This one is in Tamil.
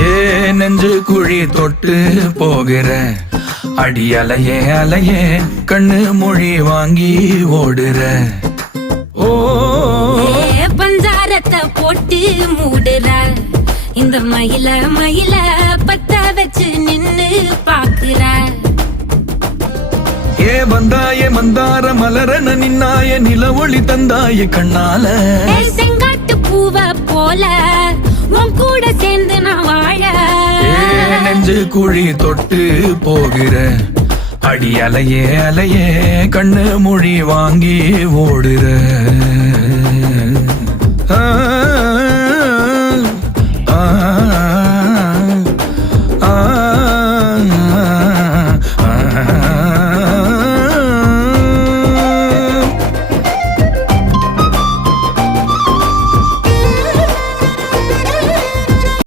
ஏ நெஞ்சு குழி தொட்டு போகிற அடி அலையே அலையே கண்ணு மொழி வாங்கி ஓடுற. ஓ பஞ்சாரத்தை போட்டு மூடுற இந்த மயில மயில பத்த வச்சு நின்னு பாக்குற. ஏ வந்தாய மந்தார மலரன நின்னாய நில ஒளி தந்தாய கண்ணால. செங்காட்டு பூவ போல உன் கூட சேர்ந்து நான் வாழ. நெஞ்சு குழி தொட்டு போகிற அடி அலையே அலையே கண்ணு மொழி வாங்கி ஓடுற. ஆ ஆ